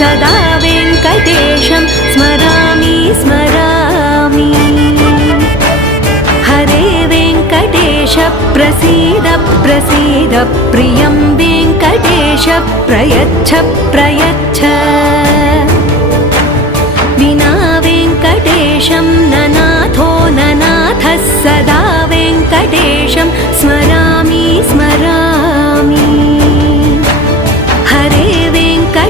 सदा वेङ्कटेशं स्मरामि स्मरामि। हरे वेङ्कटेश प्रसीद प्रसीद प्रियं वेङ्कटेश प्रयच्छ प्रयच्छ।